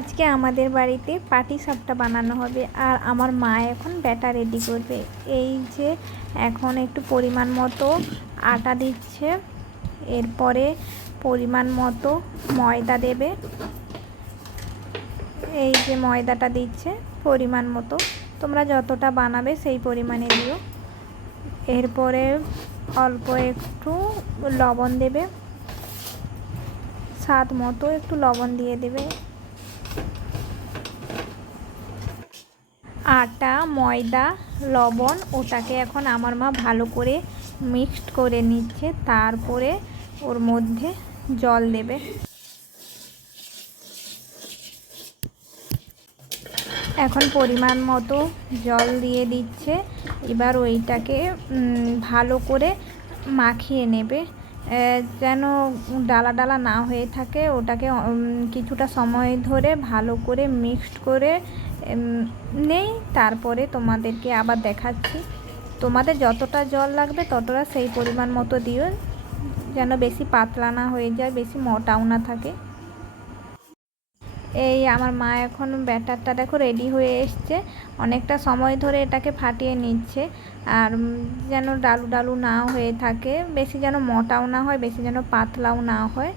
আজকে আমাদের বাড়িতে পাটি সাপটা বানানো হবে আর আমার মা এখন ব্যাটা রেডি করবে। এই যে এখন একটু পরিমাণ মতো আটা দিচ্ছে, এরপরে পরিমাণ মতো ময়দা দেবে। এই যে ময়দাটা দিচ্ছে, পরিমাণ মতো। তোমরা যতটা বানাবে সেই পরিমাণে দিও। এরপরে অল্প একটু লবণ দেবে। স্বাদ মতো একটু লবণ দিয়ে দেবে। আটা, ময়দা, লবণ, ওটাকে এখন আমার মা ভালো করে মিক্সড করে নিচ্ছে। তারপরে ওর মধ্যে জল দেবে। এখন পরিমাণ মতো জল দিয়ে দিচ্ছে। এবার ওইটাকে ভালো করে মাখিয়ে নেবে। যেন ডালা ডালা না হয়ে থাকে, ওটাকে কিছুটা সময় ধরে ভালো করে মিক্সড করে নেই, তারপরে তোমাদেরকে আবার দেখাচ্ছি। তোমাদের যতটা জল লাগবে ততটা সেই পরিমাণ মতো দিও, যেন বেশি পাতলা না হয়ে যায়, বেশি মোটাও না থাকে। এই আমার মা এখন ব্যাটারটা দেখো রেডি হয়ে এসছে। অনেকটা সময় ধরে এটাকে ফাটিয়ে নিচ্ছে। আর যেন ডালু ডালু না হয়ে থাকে, বেশি যেন মোটাও না হয়, বেশি যেন পাতলাও না হয়।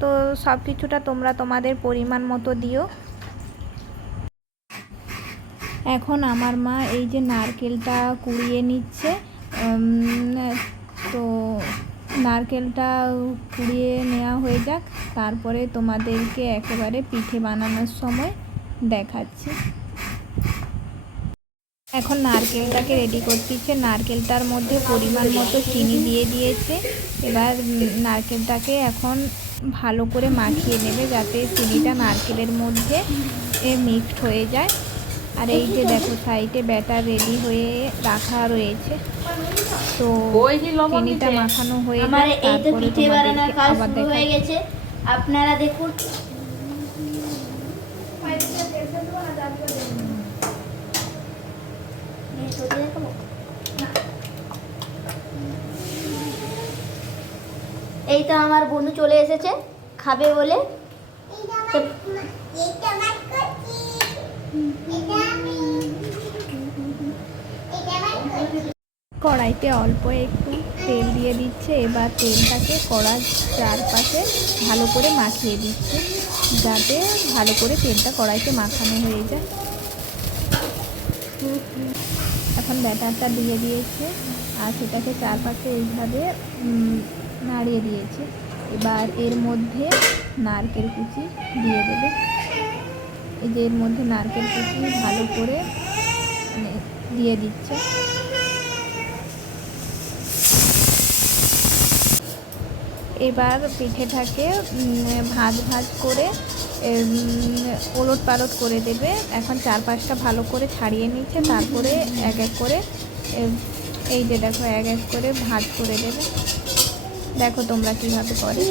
তো সব কিছুটা তোমরা তোমাদের পরিমাণ মতো দিও। এখন আমার মা এই যে নারকেলটা কুড়িয়ে নিচ্ছে। নারকেলটা কুড়িয়ে নেওয়া হয়ে যাক। তারপরে তোমাদেরকে একেবারে পিঠে বানানোর সময় দেখাচ্ছি। এখন নারকেলটাকে রেডি করতেছে। নারকেলটার মধ্যে পরিমাণ মতো চিনি দিয়ে দিয়েছে। এবার নারকেলটাকে এখন ভালো করে মাখিয়ে নেবে যাতে চিনিটা নারকেলের মধ্যে মিক্সড হয়ে যায়। আর এই যে দেখো সাইডে ব্যাটার রেডি হয়ে রাখা রয়েছে। তো চিনিটা মাখানো হয়ে আমার এই তো পিঠে বানানোর কাজ শুরু হয়ে গেছে। আপনারা দেখুন। এই তো আমার বন্ধু চলে এসেছে খাবে বলে। কড়াইতে অল্প একটু তেল দিয়ে দিচ্ছে। এবার তেলটাকে কড়ার চারপাশে ভালো করে মাখিয়ে দিচ্ছে, যাতে ভালো করে তেলটা কড়াইতে মাখানো হয়ে যায়। এখন ব্যাটারটা দিয়ে দিয়েছে আর সেটাকে চারপাশে এইভাবে নাড়িয়ে দিয়েছে। এবার এর মধ্যে নারকেল কুচি দিয়ে দেবে। এই যে এর মধ্যে নারকেল কুচি ভালো করে মানে দিয়ে দিচ্ছে। এবার পিঠেটাকে ভাজ ভাজ করে ওলট পালট করে দেবে। এখন চারপাশটা ভালো করে ছাড়িয়ে নিচ্ছে, তারপরে এক এক করে এই যে দেখো, এক এক করে ভাজ করে দেবে। দেখো তোমরা কীভাবে করে।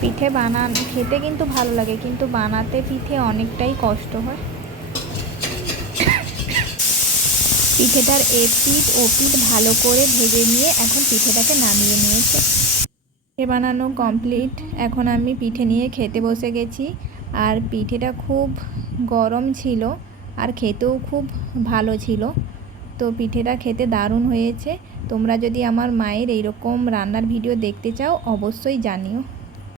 পিঠে বানান, খেতে কিন্তু ভালো লাগে, কিন্তু বানাতে পিঠে অনেকটাই কষ্ট হয়। পিঠেটার এ পিঠ ও পিঠ ভালো করে ভেজে নিয়ে এখন পিঠেটাকে নামিয়ে নিয়েছে। পিঠে বানানো কমপ্লিট এখন আমি পিঠে নিয়ে খেতে বসে গেছি। আর পিঠেটা খুব গরম ছিল। আর খেতেও খুব ভালো ছিল। তো পিঠেটা খেতে দারুণ হয়েছে। তোমরা যদি আমার মায়ের এইরকম রান্নার ভিডিও দেখতে চাও, অবশ্যই জানিও।